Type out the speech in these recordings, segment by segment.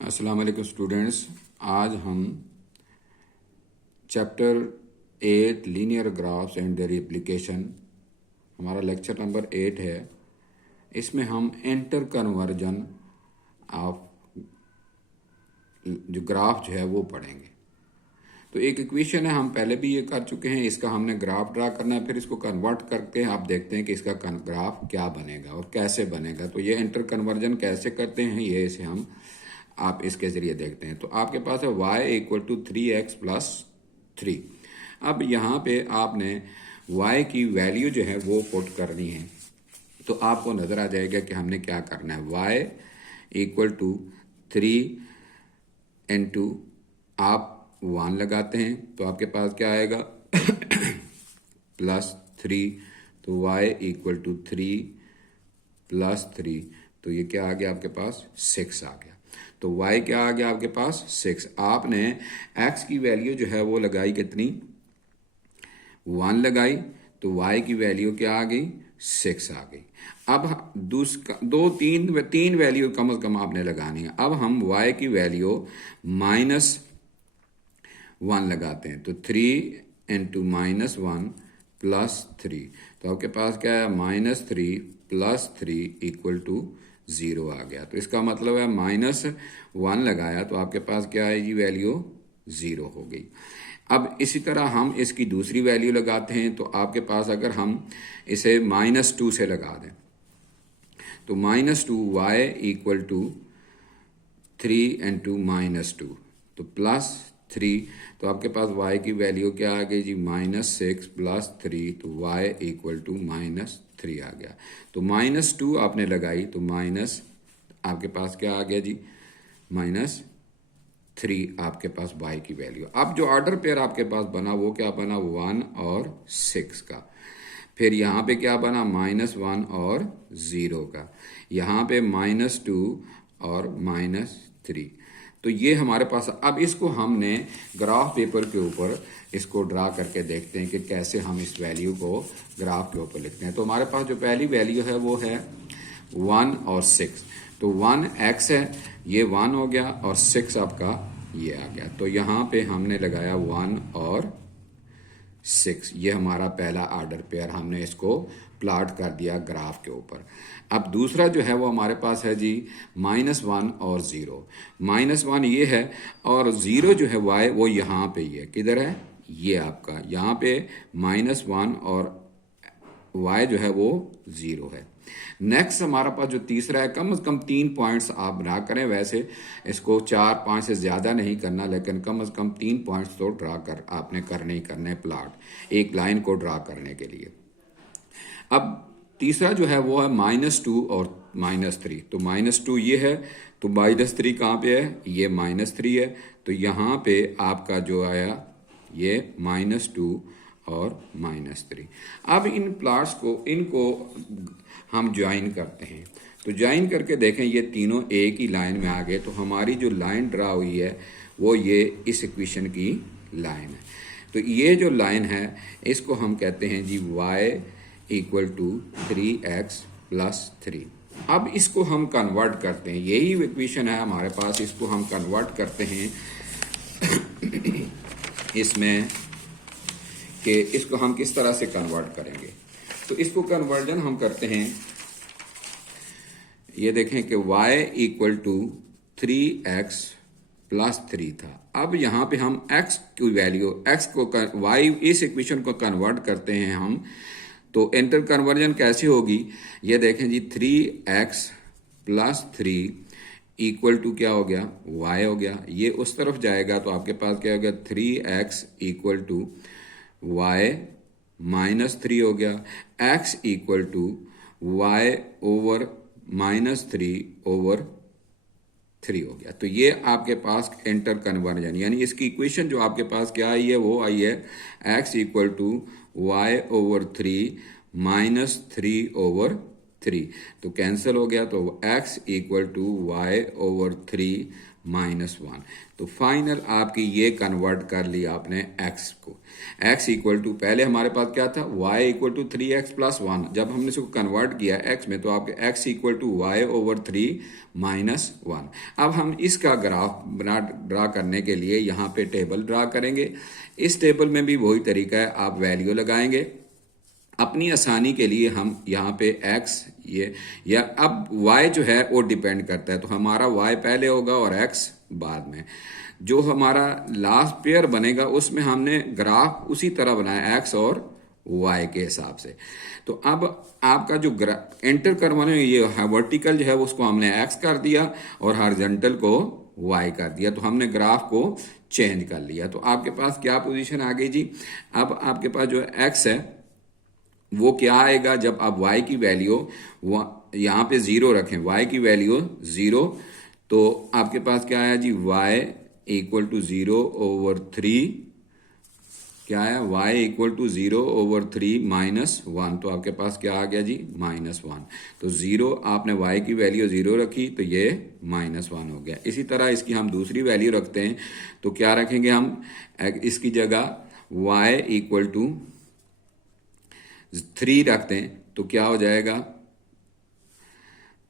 अस्सलाम वालेकुम स्टूडेंट्स। आज हम chapter 8 linear graphs and their application, हमारा लेक्चर नंबर 8 है। इसमें हम इंटर कन्वर्जन ऑफ जो ग्राफ जो है वो पढ़ेंगे। तो एक इक्वेशन है, हम पहले भी ये कर चुके हैं। इसका हमने ग्राफ ड्रा करना है, फिर इसको कन्वर्ट करके आप देखते हैं कि इसका ग्राफ क्या बनेगा और कैसे बनेगा। तो ये इंटर कन्वर्जन कैसे करते हैं ये इसे हम आप इसके जरिए देखते हैं। तो आपके पास है y equal to 3x plus 3। अब यहाँ पे आपने y की वैल्यू जो है वो पुट करनी है। तो आपको नजर आ जाएगा कि हमने क्या करना है। y इक्वल टू 3 इंटू आप 1 लगाते हैं तो आपके पास क्या आएगा प्लस 3। तो y इक्वल टू 3 प्लस 3, तो ये क्या आ गया आपके पास 6 आ गया। तो y क्या आ गया आपके पास 6। आपने x की वैल्यू जो है वो लगाई कितनी 1 लगाई, तो y की वैल्यू क्या आ गई 6 आ गई। अब तीन वैल्यू कम से कम आपने लगानी है। अब हम y की वैल्यू -1 लगाते हैं, तो 3 इंटू -1 प्लस 3, तो आपके पास क्या है -3 प्लस 3 इक्वल टू 0 आ गया। तो इसका मतलब है -1 लगाया तो आपके पास क्या है जी वैल्यू 0 हो गई। अब इसी तरह हम इसकी दूसरी वैल्यू लगाते हैं, तो आपके पास अगर हम इसे -2 से लगा दें तो -2 y इक्वल टू 3 इंटू -2, तो प्लस 3, तो आपके पास y की वैल्यू क्या आ गई जी -6 प्लस 3, तो y इक्वल टू -3 आ गया। तो -2 आपने लगाई तो माइनस आपके पास क्या आ गया जी -3 आपके पास y की वैल्यू। अब जो ऑर्डर पेयर आपके पास बना वो क्या बना 1 और 6 का। फिर यहाँ पे क्या बना -1 और 0 का, यहाँ पे -2 और -3। तो ये हमारे पास। अब इसको हमने ग्राफ पेपर के ऊपर इसको ड्रा करके देखते हैं कि कैसे हम इस वैल्यू को ग्राफ के ऊपर लिखते हैं। तो हमारे पास जो पहली वैल्यू है वो है 1 और 6। तो 1 x है, ये 1 हो गया और 6 आपका ये आ गया। तो यहाँ पे हमने लगाया 1 और 6, ये हमारा पहला आर्डर पेयर, हमने इसको प्लॉट कर दिया ग्राफ के ऊपर। अब दूसरा जो है वो हमारे पास है जी -1 और 0। -1 ये है और 0 जो है y वो यहाँ पे ही है। किधर है ये आपका, यहाँ पे -1 और y जो है वो 0 है। नेक्स्ट हमारा पास जो तीसरा है, कम से कम 3 पॉइंट्स आप ड्रा करें। वैसे इसको 4-5 से ज़्यादा नहीं करना, लेकिन कम से कम 3 पॉइंट्स तो ड्रा कर आपने करने ही करने प्लॉट एक लाइन को ड्रा करने के लिए। अब तीसरा जो है वो है -2 और -3। तो -2 ये है, तो -3 कहाँ पे है, ये -3 है। तो यहाँ पे आपका जो आया ये -2 और -3। अब इन प्लॉट्स को इनको हम ज्वाइन करते हैं। तो ज्वाइन करके देखें ये तीनों एक ही लाइन में आ गए। तो हमारी जो लाइन ड्रा हुई है वो ये इस इक्वेशन की लाइन है। तो ये जो लाइन है इसको हम कहते हैं जी y equal to 3x plus 3। अब इसको हम कन्वर्ट करते हैं, यही इक्वेशन है हमारे पास, इसको हम कन्वर्ट करते हैं इसमें कि इसको हम किस तरह से कन्वर्ट करेंगे। तो इसको कन्वर्जन हम करते हैं, ये देखें कि y equal to 3x plus 3 था। अब यहाँ पे हम x की वैल्यू x को y इस इक्वेशन को कन्वर्ट करते हैं हम। तो इंटर कन्वर्जन कैसे होगी ये देखें जी 3x प्लस 3 इक्वल टू क्या हो गया y हो गया। ये उस तरफ जाएगा तो आपके पास क्या हो गया 3x इक्वल टू y -3 हो गया। x equal to y over -3 over 3 हो गया। तो ये आपके पास इंटर कन्वर्जन, यानी इसकी इक्वेशन जो आपके पास क्या आई है वो आई है x equal to y over 3 -3 over 3, तो कैंसिल हो गया, तो x equal to y over 3 minus 1। तो फाइनल आपकी ये कन्वर्ट कर लिया आपने x को। x इक्वल टू, पहले हमारे पास क्या था, y equal to 3x plus 1। जब हमने इसको कन्वर्ट किया x में, तो आपके x equal to y over 3 minus 1। अब हम इसका ग्राफ ड्रा करने के लिए यहाँ पे टेबल ड्रा करेंगे। इस टेबल में भी वही तरीका है, आप वैल्यू लगाएंगे। अपनी आसानी के लिए हम यहाँ पे x ये, या अब y जो है वो डिपेंड करता है, तो हमारा y पहले होगा और x बाद में। जो हमारा लास्ट पेयर बनेगा उसमें हमने ग्राफ उसी तरह बनाया x और y के हिसाब से। तो अब आपका जो एंटर करवाने ये वर्टिकल जो है उसको हमने x कर दिया और हॉरिजॉन्टल को y कर दिया, तो हमने ग्राफ को चेंज कर लिया। तो आपके पास क्या पोजीशन आ गई जी, अब आपके पास जो x है वो क्या आएगा, जब आप y की वैल्यू यहाँ पे 0 रखें, y की वैल्यू 0, तो आपके पास क्या आया जी, y इक्वल टू 0 ओवर 3, क्या आया, y equal to 0 over 3 minus 1, तो आपके पास क्या आ गया जी, माइनस 1। तो 0 आपने y की वैल्यू 0 रखी, तो ये माइनस 1 हो गया। इसी तरह इसकी हम दूसरी वैल्यू रखते हैं, तो क्या रखेंगे हम, इसकी जगह y इक्वल टू 3 रखते हैं, तो क्या हो जाएगा,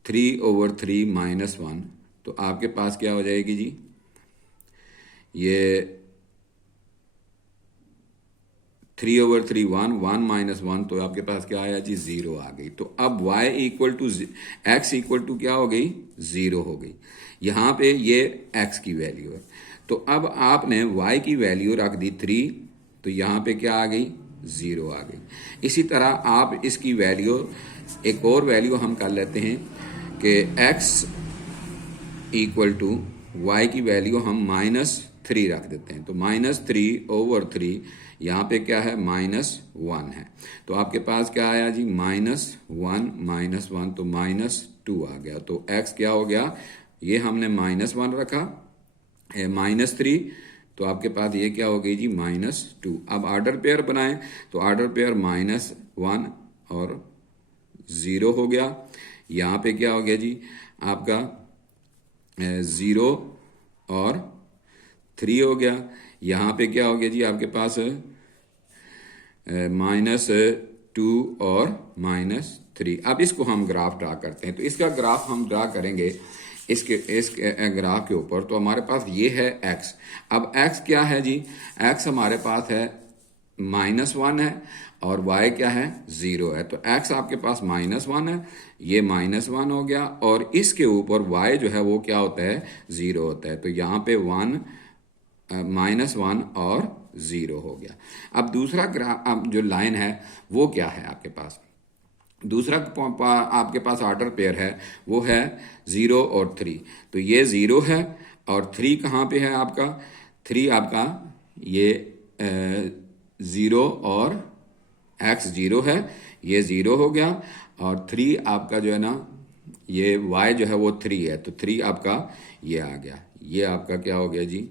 3 ओवर 3 माइनस 1। तो आपके पास क्या हो जाएगी जी, ये 3 ओवर 3 1 माइनस 1, तो आपके पास क्या आया जी, 0 आ गई। तो अब y equal to x equal to क्या हो गई, 0 हो गई। यहाँ पे ये x की वैल्यू है, तो अब आपने y की वैल्यू रख दी 3, तो यहाँ पे क्या आ गई, 0 आ गई। इसी तरह आप इसकी वैल्यू, एक और वैल्यू हम कर लेते हैं कि x इक्वल टू y की वैल्यू हम -3 रख देते हैं, तो -3 ओवर 3, यहाँ पे क्या है, -1 है। तो आपके पास क्या आया जी, -1 -1, तो -2 आ गया। तो x क्या हो गया, ये हमने -1 रखा है, -3, तो आपके पास ये क्या हो गई जी, -2। अब ऑर्डर पेयर बनाएं, तो ऑर्डर पेयर -1 और 0 हो गया। यहाँ पे क्या हो गया जी, आपका 0 और 3 हो गया। यहाँ पे क्या हो गया जी, आपके पास -2 और -3। अब इसको हम ग्राफ ड्रा करते हैं, तो इसका ग्राफ हम ड्रा करेंगे इस ग्राफ के ऊपर। तो हमारे पास ये है x। अब x क्या है जी, x हमारे पास है -1 है और y क्या है, 0 है। तो x आपके पास -1 है, ये -1 हो गया, और इसके ऊपर y जो है वो क्या होता है, 0 होता है। तो यहाँ पे -1 और 0 हो गया। अब दूसरा ग्राफ, अब जो लाइन है वो क्या है आपके पास, दूसरा आपके पास ऑर्डर पेयर है, वो है 0 और 3। तो ये 0 है और 3 कहाँ पे है आपका, 3 आपका ये 0 और x 0 है, ये 0 हो गया, और 3 आपका जो है ना, ये y जो है वो 3 है, तो 3 आपका ये आ गया। ये आपका क्या हो गया जी,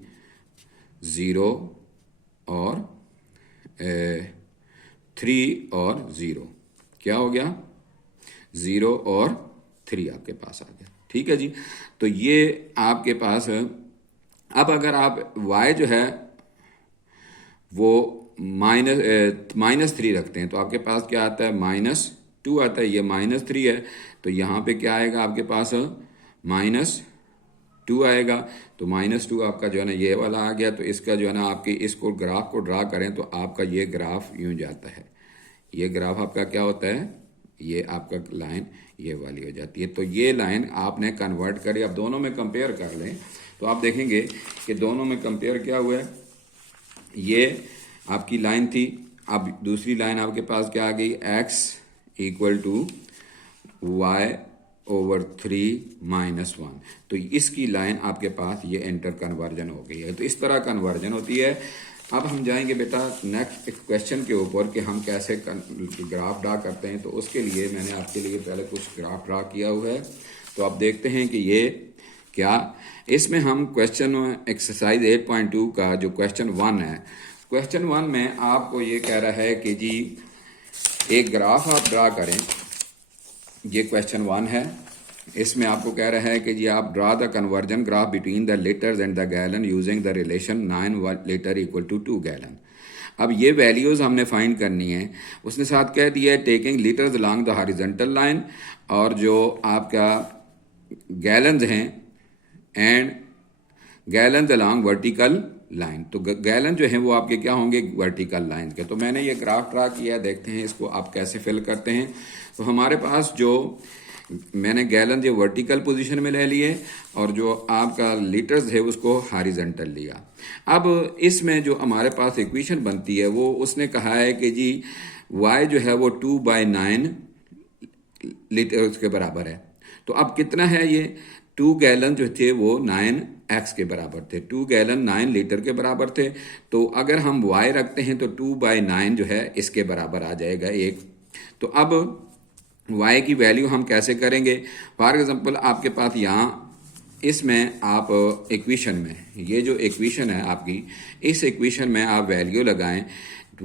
0 और 3 और 0, क्या हो गया, 0 और 3 आपके पास आ गया। ठीक है जी, तो ये आपके पास है। अब अगर आप y जो है वो -3 रखते हैं, तो आपके पास क्या आता है, -2 आता है, ये -3 है, तो यहाँ पे क्या आएगा आपके पास, -2 आएगा। तो -2 आपका जो है ना ये वाला आ गया। तो इसका जो है ना, आपकी इसको ग्राफ को ड्रा करें, तो आपका ये ग्राफ यूं जाता है, ये ग्राफ आपका क्या होता है, ये आपका लाइन ये वाली हो जाती है। तो ये लाइन आपने कन्वर्ट करी, अब दोनों में कंपेयर कर लें, तो आप देखेंगे कि दोनों में कंपेयर क्या हुआ है, ये आपकी लाइन थी, अब दूसरी लाइन आपके पास क्या आ गई, x equal to y over 3 -1। तो इसकी लाइन आपके पास ये एंटर कन्वर्जन हो गई है। तो इस तरह कन्वर्जन होती है। अब हम जाएंगे बेटा नेक्स्ट क्वेश्चन के ऊपर कि हम कैसे ग्राफ ड्रा करते हैं। तो उसके लिए मैंने आपके लिए पहले कुछ ग्राफ ड्रा किया हुआ है, तो आप देखते हैं कि ये क्या, इसमें हम क्वेश्चन एक्सरसाइज 8.2 का जो क्वेश्चन 1 है, क्वेश्चन 1 में आपको ये कह रहा है कि जी एक ग्राफ आप ड्रा करें, ये क्वेश्चन 1 है। इसमें आपको कह रहा है कि जी आप draw the conversion graph between the litres and the gallon using the relation 9 litre equal to 2 gallon. अब ये वैल्यूज़ हमने फाइंड करनी है। उसने साथ कह दिया है taking litres along the horizontal line, और जो आपका गैलन्स हैं and gallons along vertical line. तो गैलन जो है वो आपके क्या होंगे, वर्टिकल लाइन के। तो मैंने ये ग्राफ ड्रा किया, देखते हैं इसको आप कैसे फिल करते हैं। तो हमारे पास जो मैंने गैलन जो वर्टिकल पोजीशन में ले लिए और जो आपका लीटर्स है उसको हॉरिजॉन्टल लिया। अब इसमें जो हमारे पास इक्वेशन बनती है वो उसने कहा है कि जी y जो है वो 2/9 लीटर के बराबर है। तो अब कितना है ये 2 गैलन जो थे वो 9x के बराबर थे। 2 गैलन 9 लीटर के बराबर थे। तो अगर हम y रखते हैं तो 2/9 जो है इसके बराबर आ जाएगा एक। तो अब y की वैल्यू हम कैसे करेंगे। फॉर एग्जांपल आपके पास यहाँ इसमें आप इक्वेशन में ये जो इक्वेशन है आपकी, इस इक्वेशन में आप वैल्यू लगाएं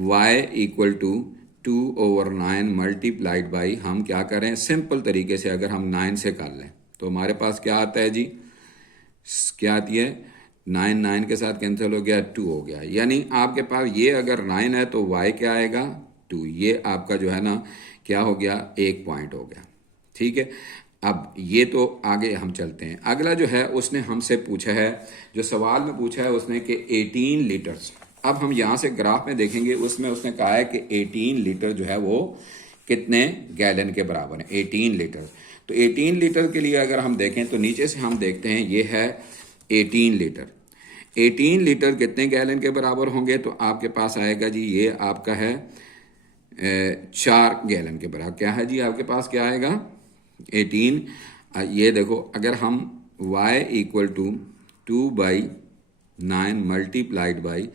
y equal to 2/9 multiplied by, हम क्या करें सिंपल तरीके से अगर हम 9 से कर लें तो हमारे पास क्या आता है जी, क्या आती है 9 के साथ कैंसिल हो गया 2 हो गया। यानी आपके पास ये अगर 9 है तो y क्या आएगा 2। ये आपका जो है ना क्या हो गया 1 पॉइंट हो गया। ठीक है, अब ये तो आगे हम चलते हैं। अगला जो है उसने हमसे पूछा है, जो सवाल में पूछा है उसने कि 18 लीटर्स। अब हम यहाँ से ग्राफ में देखेंगे, उसमें उसने कहा है कि 18 लीटर जो है वो कितने गैलन के बराबर है 18 लीटर। तो 18 लीटर के लिए अगर हम देखें तो नीचे से हम देखते हैं ये है 18 लीटर। 18 लीटर कितने गैलन के बराबर होंगे, तो आपके पास आएगा जी ये आपका है 4 गैलन के बराबर। क्या है जी आपके पास क्या आएगा 18। ये देखो अगर हम y equal to 2/9 multiplied by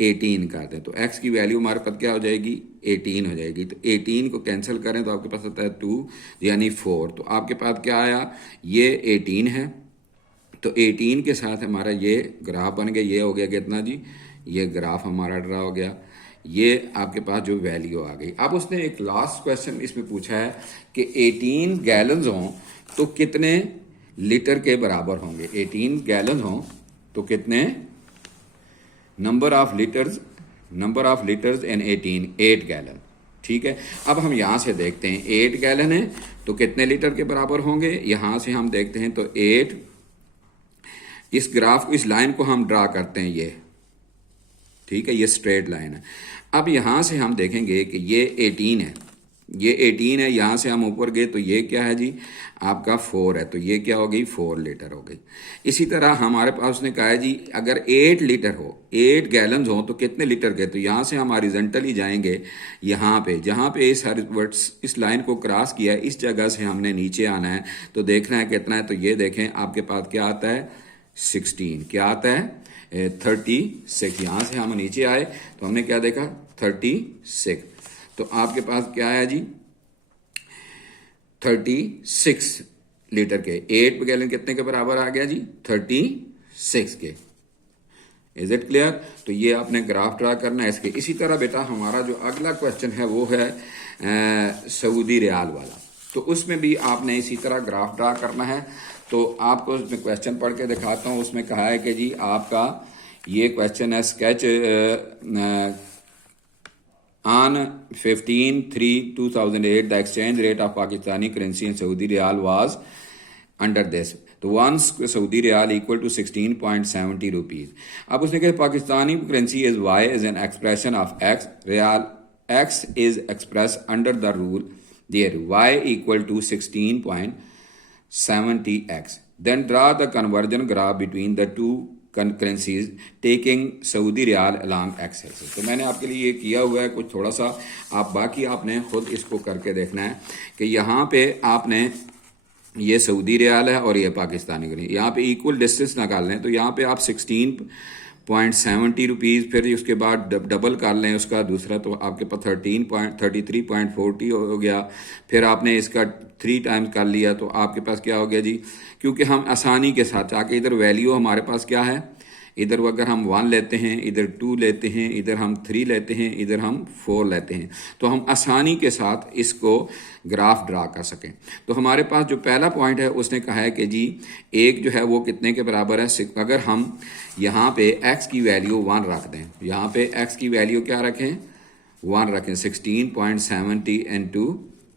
18 कर दें तो x की वैल्यू हमारे पास क्या हो जाएगी 18 हो जाएगी। तो 18 को कैंसिल करें तो आपके पास आता है 2 यानी 4। तो आपके पास क्या आया ये 18 है। तो 18 के साथ हमारा ये ग्राफ बन गया। ये हो गया कितना जी, ये ग्राफ हमारा ड्रा हो गया। ये आपके पास जो वैल्यू आ गई। अब उसने एक लास्ट क्वेश्चन इसमें पूछा है कि 18 गैलन्स हों तो कितने लीटर के बराबर होंगे। 18 गैलन हों तो कितने number of litres in 18 8 gallon. ठीक है, अब हम यहाँ से देखते हैं 8 गैलन है तो कितने लीटर के बराबर होंगे। यहाँ से हम देखते हैं तो 8, इस ग्राफ को इस लाइन को हम ड्रा करते हैं ये, ठीक है, ये स्ट्रेट लाइन है। अब यहाँ से हम देखेंगे कि ये 18 है, ये 18 है। यहाँ से हम ऊपर गए तो ये क्या है जी आपका 4 है, तो ये क्या हो गई 4 लीटर हो गई। इसी तरह हमारे पास उसने कहा है जी अगर 8 लीटर हो 8 गैलन्स हो तो कितने लीटर के। तो यहाँ से हम हॉरिजॉन्टली जाएंगे, यहाँ पे जहाँ पे इस लाइन को क्रॉस किया है इस जगह से हमने नीचे आना है तो देखना है कितना है। तो ये देखें आपके पास क्या आता है 16, क्या आता है 36। यहाँ से हम नीचे आए तो हमने क्या देखा 36। तो आपके पास क्या है जी 36 लीटर के। 8 गैलन कितने के बराबर आ गया जी 36 के। Is it clear. तो ये आपने ग्राफ ड्रा करना है इसके। इसी तरह बेटा हमारा जो अगला क्वेश्चन है वो है सऊदी रियाल वाला। तो उसमें भी आपने इसी तरह ग्राफ ड्रा करना है। तो आपको उसमें क्वेश्चन पढ़ के दिखाता हूँ। उसमें कहा है कि जी आपका ये क्वेश्चन है sketch on 15/3/2008 the exchange rate of Pakistani currency in Saudi riyal was under this. तो one Saudi riyal equal to 16.70 rupees. अब उसने कहा Pakistani currency is y is an expression of x, riyal x is express under the rule there y equal to 16.70x। Then draw the conversion graph between the two currencies taking Saudi Riyal along x axis। तो मैंने आपके लिए ये किया हुआ है कुछ थोड़ा सा, आप बाकी आपने खुद इसको करके देखना है कि यहाँ पे आपने ये सऊदी रियाल है और ये पाकिस्तानी करेंसी, यहाँ पे इक्वल डिस्टेंस निकाल लें। तो यहाँ पे आप 16.70 रुपीज़, फिर उसके बाद डबल कर लें उसका दूसरा तो आपके पास 33.40 हो गया। फिर आपने इसका 3 टाइम्स कर लिया तो आपके पास क्या हो गया जी, क्योंकि हम आसानी के साथ आके इधर वैल्यू हमारे पास क्या है इधर अगर हम 1 लेते हैं, इधर 2 लेते हैं, इधर हम 3 लेते हैं, इधर हम 4 लेते हैं, तो हम आसानी के साथ इसको ग्राफ ड्रा कर सकें। तो हमारे पास जो पहला पॉइंट है उसने कहा है कि जी एक जो है वो कितने के बराबर है, अगर हम यहाँ पे x की वैल्यू 1 रख दें, यहाँ पे x की वैल्यू क्या रखें, 1 रखें, 16.70 इंटू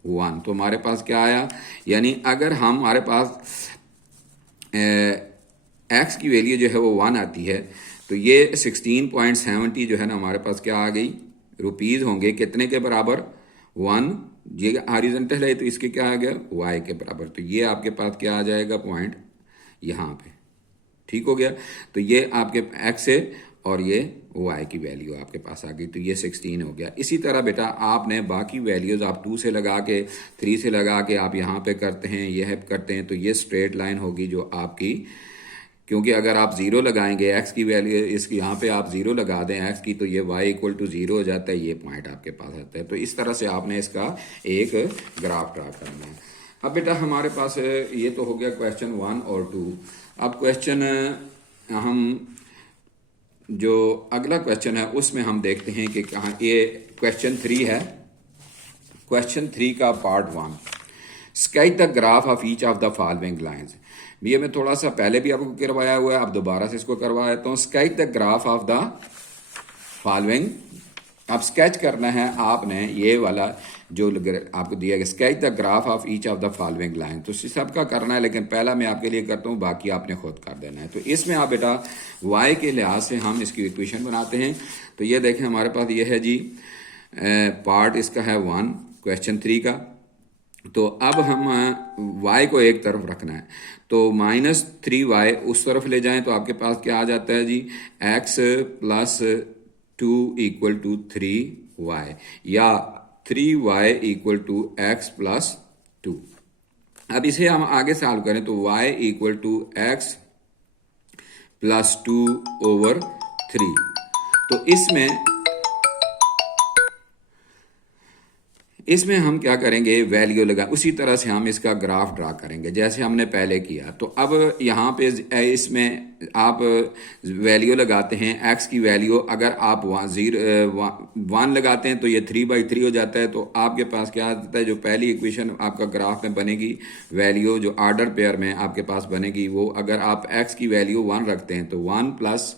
1, तो हमारे पास क्या आया, यानी अगर हमारे पास x की वैल्यू जो है वो 1 आती है, तो ये 16.70 जो है ना हमारे पास क्या आ गई, रुपीज़ होंगे कितने के बराबर, 1, ये हॉरिजॉन्टल है तो इसके क्या आ गया, y के बराबर। तो ये आपके पास क्या आ जाएगा पॉइंट यहाँ पे, ठीक हो गया। तो ये आपके x है और ये y की वैल्यू आपके पास आ गई, तो ये 16 हो गया। इसी तरह बेटा आपने बाकी वैल्यूज़ आप 2 से लगा के 3 से लगा के आप यहाँ पे करते हैं, यह करते हैं, तो ये स्ट्रेट लाइन होगी जो आपकी, क्योंकि अगर आप 0 लगाएंगे x की वैल्यू, इसकी यहाँ पे आप 0 लगा दें x की, तो ये y इक्वल टू 0 हो जाता है, ये पॉइंट आपके पास आता है। तो इस तरह से आपने इसका एक ग्राफ ड्रा करना है। अब बेटा हमारे पास ये तो हो गया क्वेश्चन 1 और 2। अब क्वेश्चन हम जो अगला क्वेश्चन है उसमें हम देखते हैं कि कहाँ, ये क्वेश्चन 3 है। क्वेश्चन 3 का part 1, sketch the graph of each of the following lines. ये मैं थोड़ा सा पहले भी आपको करवाया हुआ है, अब दोबारा से इसको करवा देता हूँ। Sketch the graph of the following, अब स्केच करना है आपने ये वाला जो आपको दिया गया, sketch the graph of each of the following line. तो सबका करना है, लेकिन पहला मैं आपके लिए करता हूँ, बाकी आपने खुद कर देना है। तो इसमें आप बेटा y के लिहाज से हम इसकी इक्वेशन बनाते हैं। तो ये देखें हमारे पास ये है जी पार्ट इसका है 1 क्वेश्चन 3 का। तो अब हम y को एक तरफ रखना है, तो -3y उस तरफ ले जाएं, तो आपके पास क्या आ जाता है जी, x plus 2 equal to 3y, या 3y equal to x plus 2। अब इसे हम आगे सॉल्व करें तो y equal to x plus 2 over 3। तो इसमें हम क्या करेंगे, वैल्यू लगा, उसी तरह से हम इसका ग्राफ ड्रा करेंगे जैसे हमने पहले किया। तो अब यहाँ पे इसमें आप वैल्यू लगाते हैं, x की वैल्यू अगर आप 1 लगाते हैं तो ये 3/3 हो जाता है। तो आपके पास क्या आता है, जो पहली इक्वेशन आपका ग्राफ में बनेगी, वैल्यू जो ऑर्डर पेयर में आपके पास बनेगी, वो अगर आप x की वैल्यू 1 रखते हैं तो 1 प्लस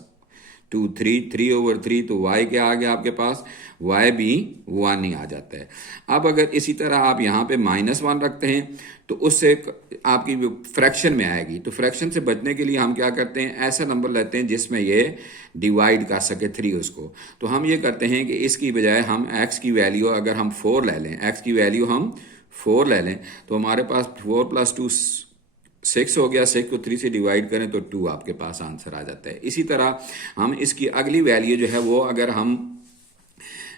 2 3 ओवर 3, तो y क्या आ गया आपके पास, y भी 1 ही आ जाता है। अब अगर इसी तरह आप यहाँ पे -1 रखते हैं तो उससे आपकी फ्रैक्शन में आएगी। तो फ्रैक्शन से बचने के लिए हम क्या करते हैं, ऐसा नंबर लेते हैं जिसमें ये डिवाइड कर सके 3 उसको। तो हम ये करते हैं कि इसकी बजाय हम x की वैल्यू अगर हम 4 ले लें, x की वैल्यू हम 4 ले लें, तो हमारे पास 4 + 2 6 हो गया। 6 को 3 से डिवाइड करें तो 2 आपके पास आंसर आ जाता है। इसी तरह हम इसकी अगली वैल्यू जो है वो अगर हम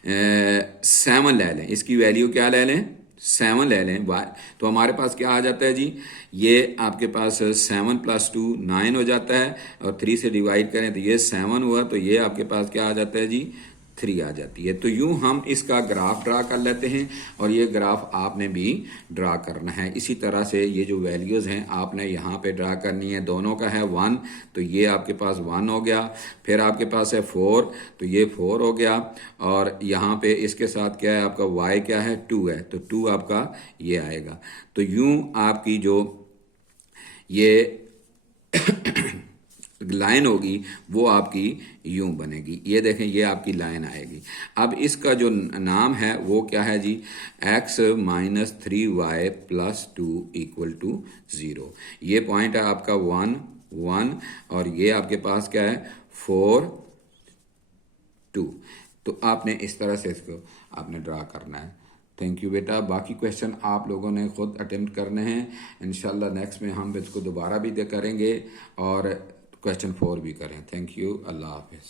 7 ले लें, इसकी वैल्यू क्या ले लें, 7 ले लें, तो हमारे पास क्या आ जाता है जी, ये आपके पास 7 + 2 9 हो जाता है, और 3 से डिवाइड करें तो ये 7 हुआ, तो ये आपके पास क्या आ जाता है जी, 3 आ जाती है। तो यूं हम इसका ग्राफ ड्रा कर लेते हैं, और ये ग्राफ आपने भी ड्रा करना है। इसी तरह से ये जो वैल्यूज़ हैं आपने यहाँ पे ड्रा करनी है। दोनों का है 1, तो ये आपके पास 1 हो गया। फिर आपके पास है 4, तो ये 4 हो गया। और यहाँ पे इसके साथ क्या है आपका, y क्या है, 2 है, तो 2 आपका ये आएगा। तो यूं आपकी जो ये लाइन होगी वो आपकी यूं बनेगी। ये देखें, ये आपकी लाइन आएगी। अब इसका जो नाम है वो क्या है जी, x - 3y + 2 = 0। ये पॉइंट है आपका 1 1, और ये आपके पास क्या है 4 2। तो आपने इस तरह से इसको आपने ड्रा करना है। थैंक यू बेटा। बाकी क्वेश्चन आप लोगों ने खुद अटेम्प्ट करने हैं। इंशाल्लाह नेक्स्ट में हम इसको दोबारा भी करेंगे और क्वेश्चन 4 भी करें। Thank you. अल्लाह हाफिज़।